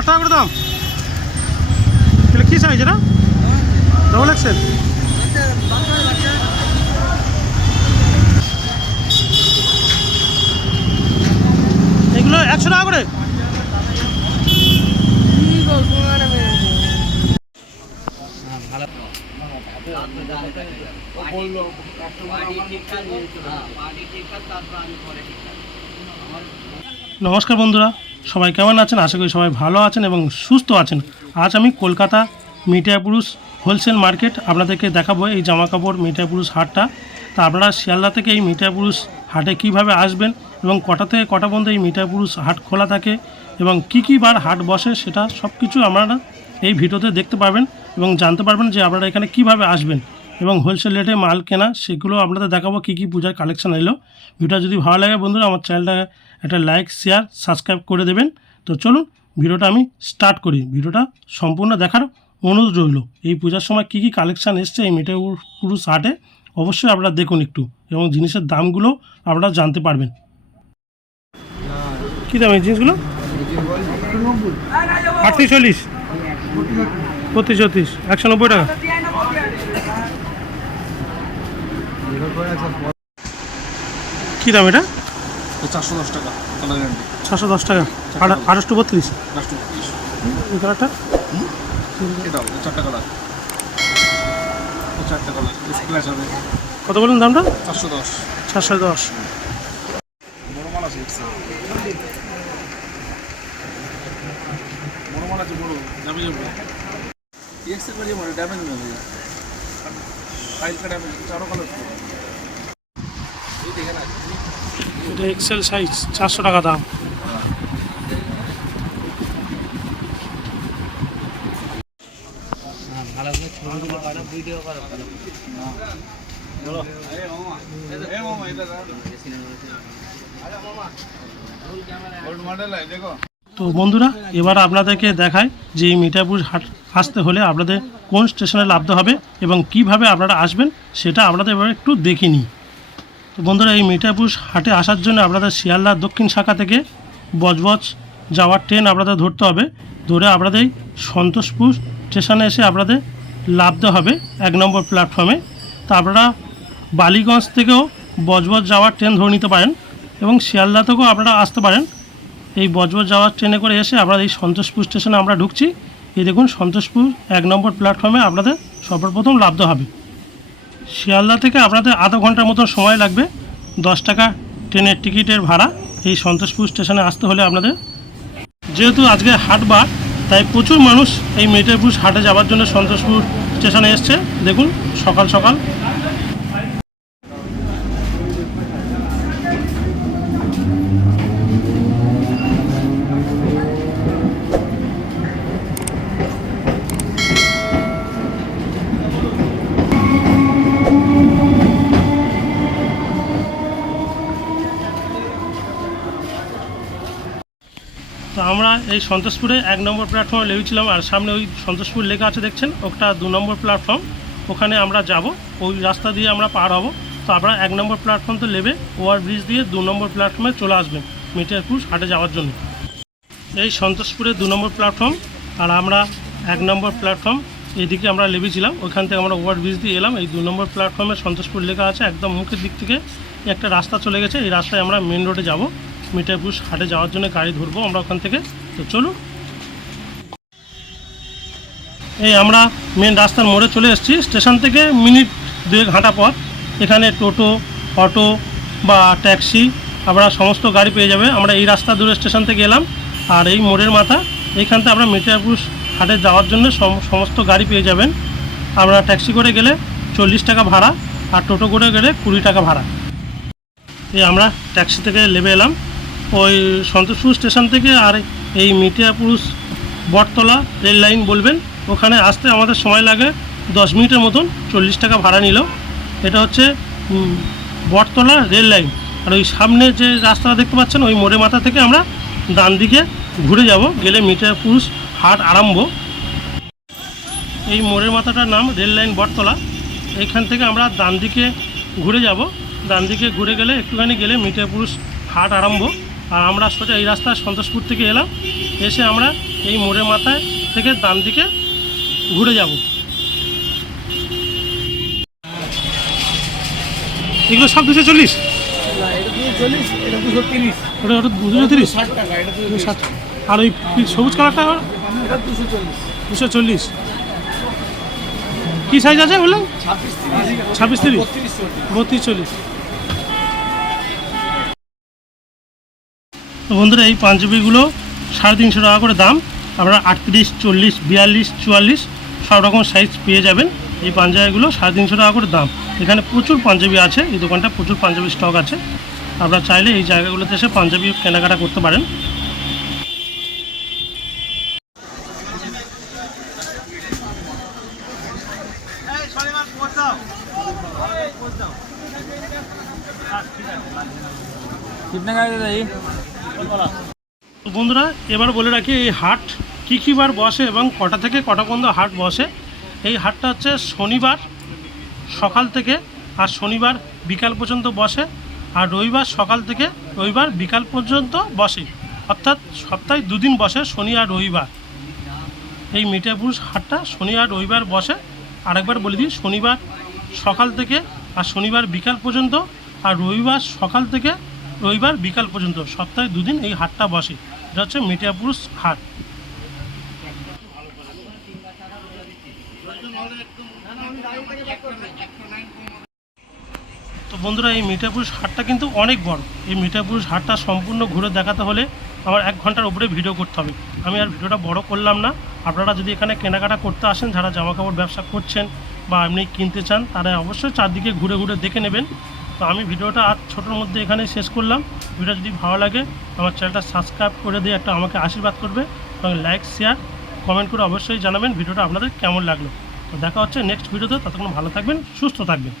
ষাট টাকা করে দাম তাহলে কী সাইজ এটা? ডবল এক্সেল এগুলো একশো টাকা করে? নমস্কার বন্ধুরা। সবাই কেমন আছেন? আশা করি সবাই ভালো আছেন এবং সুস্থ আছেন। আজ আমি কলকাতা মিটিয়া পুরুষ হোলসেল মার্কেট আপনাদেরকে দেখাবো এই জামা কাপড় মিঠাপুরুষ হাটটা। তা আপনারা শিয়ালদা থেকে এই মিটিয়া পুরুষ হাটে কীভাবে আসবেন এবং কটা থেকে কটা পর্যন্ত এই মিঠাপুরুষ হাট খোলা থাকে এবং কি কি বার হাট বসে সেটা সব কিছু আপনারা এই ভিডিওতে দেখতে পাবেন এবং জানতে পারবেন যে আপনারা এখানে কীভাবে আসবেন এবং হোলসেল রেটে মাল কেনা সেগুলো আপনাদের দেখাবো কী কী পূজার কালেকশন এলো। ভিডিওটা যদি ভালো লাগে বন্ধুরা, আমার চ্যানেলটা একটা লাইক শেয়ার সাবস্ক্রাইব করে দেবেন। তো চলুন, ভিডিওটা আমি স্টার্ট করি। ভিডিওটা সম্পূর্ণ দেখার অনুরোধ রইল। এই পূজার সময় কী কী কালেকশান এসছে এই মেটে পুরুষ হাটে অবশ্যই আপনারা দেখুন একটু এবং জিনিসের দামগুলো আপনারা জানতে পারবেন। কী দাম এই জিনিসগুলো? আটত্রিশ, চল্লিশ। বত্রিশ চৌত্রিশ একশো নব্বই টাকা। কী দাম এটা? চারশো দশ টাকা কালার গ্যারান্টি ছশো দশ টাকা। আড়াইশো বত্রিশ। লাস্ট এই কালারটা এটাও চারটা কালার চারটা কালার স্প্ল্যাশ হবে। কত বলুন দামটা? চারশো দশ। চারশো দশ। বড় মাল আছে বড় মাল আছে বড়। যাবে যাবে এক্সেল বাড়িয়ে মানে ড্যামেজ নেই ফাইলটা ড্যামেজ চারো কালার এই দেখে না এটা এক্সেল সাইজ চারশো টাকা দাম। তো বন্ধুরা, এবার আপনাদেরকে দেখায় যে মিঠাপুর হাট আসতে হলে আপনাদের কোন স্টেশনে লাভ হবে এবং কীভাবে আপনারা আসবেন, সেটা আপনাদের এবার একটু দেখিনি তো বন্ধুরা, এই মিঠাপুর হাটে আসার জন্য আপনাদের শিয়ালদা দক্ষিণ শাখা থেকে বজবজ যাওয়ার ট্রেন আপনাদের ধরতে হবে। ধরে আপনাদের সন্তোষপুর স্টেশনে এসে আপনাদের নামতে হবে এক নম্বর প্ল্যাটফর্মে তা আপনারা বালিগঞ্জ থেকেও বজবজ যাওয়ার ট্রেন ধরে নিতে পারেন এবং শিয়ালদা থেকেও আপনারা আসতে পারেন। এই বজবজ যাওয়ার ট্রেনে করে এসে আমরা এই সন্তোষপুর স্টেশনে আমরা ঢুকছি। এই দেখুন, সন্তোষপুর এক নম্বর প্ল্যাটফর্মে আপনাদের সর্বপ্রথম লাভতে হবে। শিয়ালদা থেকে আপনাদের আধ ঘণ্টার মতো সময় লাগবে। দশ টাকা ট্রেনের টিকিটের ভাড়া এই সন্তোষপুর স্টেশনে আসতে হলে আপনাদের। যেহেতু আজকে হাটবার তাই প্রচুর মানুষ এই মেটেরপুর হাটে যাওয়ার জন্য সন্তোষপুর স্টেশনে এসছে। দেখুন, সকাল সকাল আমরা এই সন্তোষপুরে এক নম্বর প্ল্যাটফর্মে লেগেছিলাম আর সামনে ওই সন্তোষপুর লেখা আছে দেখছেন, ওটা দু নম্বর প্ল্যাটফর্ম ওখানে আমরা যাব, ওই রাস্তা দিয়ে আমরা পার হব। তো আপনারা এক নম্বর প্ল্যাটফর্ম তো নেবে ওভার ব্রিজ দিয়ে দু নম্বর প্ল্যাটফর্মে চলে আসবেন মিটিয়ারপুর হাটে যাওয়ার জন্য। এই সন্তোষপুরে দু নম্বর প্ল্যাটফর্ম আর আমরা এক নম্বর প্ল্যাটফর্ম এদিকে আমরা লেবেছিলাম ওইখান থেকে আমরা ওভার ব্রিজ দিয়ে এলাম। এই দু নম্বর প্ল্যাটফর্মে সন্তোষপুর লেখা আছে একদম মুখের দিক থেকে, একটা রাস্তা চলে গেছে, এই রাস্তায় আমরা মেন রোডে যাব। মিঠাপুর হাটে যাওয়ার জন্য গাড়ি ধরবো আমরা ওখান থেকে। তো চলুন এই আমরা মেন রাস্তার মোড়ে চলে এসেছি। স্টেশন থেকে মিনিট দুয়েক হাঁটা পথ। এখানে টোটো, অটো বা ট্যাক্সি আমরা সমস্ত গাড়ি পেয়ে যাবে। আমরা এই রাস্তা দূরে স্টেশন থেকে এলাম আর এই মোড়ের মাথা। এইখান থেকে আমরা মিঠাপুর হাটে যাওয়ার জন্য সম- সমস্ত গাড়ি পেয়ে যাবেন। আমরা ট্যাক্সি করে গেলে চল্লিশ টাকা ভাড়া আর টোটো করে গেলে কুড়ি টাকা ভাড়া। এই আমরা ট্যাক্সি থেকে নেমে এলাম। ওই সন্তোষপুর স্টেশন থেকে আর এই মিটিয়াপুরুষ বটতলা রেল লাইন বলবেন, ওখানে আসতে আমাদের সময় লাগে দশ মিনিটের মতন, চল্লিশ টাকা ভাড়া নিল। এটা হচ্ছে বটতলা রেল লাইন। আর ওই সামনে যে রাস্তাটা দেখতে পাচ্ছেন, ওই মোড়ে মাথা থেকে আমরা ডান দিকে ঘুরে যাব, গেলে মিটিয়াপুরুষ হাট আরম্ভ। এই মোড়ের মাথাটার নাম রেল লাইন বটতলা। এইখান থেকে আমরা ডান দিকে ঘুরে যাব। ডান দিকে ঘুরে গেলে একটুখানি গেলে মিঠাপুরুষ হাট আরম্ভ। আর আমরা সোজা এই রাস্তা সন্তোষপুর থেকে এলাম। এসে আমরা এই মোড়ের মাথায় থেকে ডান দিকে ঘুরে যাব। এগুলো সব দুশো চল্লিশ? দুশো তিরিশ আর ওই সবুজ কালারটা দুশো চল্লিশ। কী সাইজ আছে বললাম ছাব্বিশ তিরিশ? বত্রিশ চল্লিশ। তো বন্ধুরা এই পাঞ্জাবিগুলো সাড়ে তিনশো টাকা করে দাম আপনারা আটত্রিশ চল্লিশ বিয়াল্লিশ চুয়াল্লিশ সব রকম সাইজ পেয়ে যাবেন এই পাঞ্জাবিগুলো সাড়ে তিনশো টাকা করে দাম এখানে প্রচুর পাঞ্জাবি আছে এই দোকানটা প্রচুর পাঞ্জাবি স্টক আছে আপনারা চাইলে এই জায়গাগুলোতে এসে পাঞ্জাবি কেনাকাটা করতে পারেন कितने का है ये তো বন্ধুরা, এবার বলে রাখি এই হাট কী কী বার বসে এবং কটা থেকে কটা পর্যন্ত হাট বসে? এই হাটটা হচ্ছে শনিবার সকাল থেকে আর শনিবার বিকাল পর্যন্ত বসে আর রবিবার সকাল থেকে রবিবার বিকাল পর্যন্ত বসে। অর্থাৎ সপ্তাহে দুদিন বসে শনি আর রবিবার। এই মিঠাপুর হাটটা শনি আর রবিবার বসে। আরেকবার বলে দিই, শনিবার সকাল থেকে আর শনিবার বিকাল পর্যন্ত আর রবিবার সকাল থেকে রবিবার বিকাল পর্যন্ত, সপ্তাহে দুদিন এই হাটটা বসে। এটা হচ্ছে মিঠাপুর হাট। তো বন্ধুরা, এই মিঠাপুরুষ হাটটা কিন্তু অনেক বড়। এই মিঠাপুরুষ হাটটা সম্পূর্ণ ঘুরে দেখাতে হলে আমার এক ঘণ্টার উপরে ভিডিও করতে হবে। আমি আর ভিডিওটা বড় করলাম না। আপনারা যদি এখানে কেনাকাটা করতে আসেন, যারা জামা কাপড় ব্যবসা করছেন বা এমনি কিনতে চান, তারা অবশ্যই চারদিকে ঘুরে ঘুরে দেখে নেবেন। তো আমি ভিডিওটা আজ ছোটোর মধ্যে এখানে শেষ করলাম। ভিডিও যদি ভালো লাগে, আমার চ্যানেলটা সাবস্ক্রাইব করে দিয়ে একটা আমাকে আশীর্বাদ করবে এবং লাইক, শেয়ার, কমেন্ট করে অবশ্যই জানাবেন ভিডিওটা আপনাদের কেমন লাগল। তো দেখা হচ্ছে নেক্সট ভিডিওতে, ততক্ষণ ভালো থাকবেন, সুস্থ থাকবেন।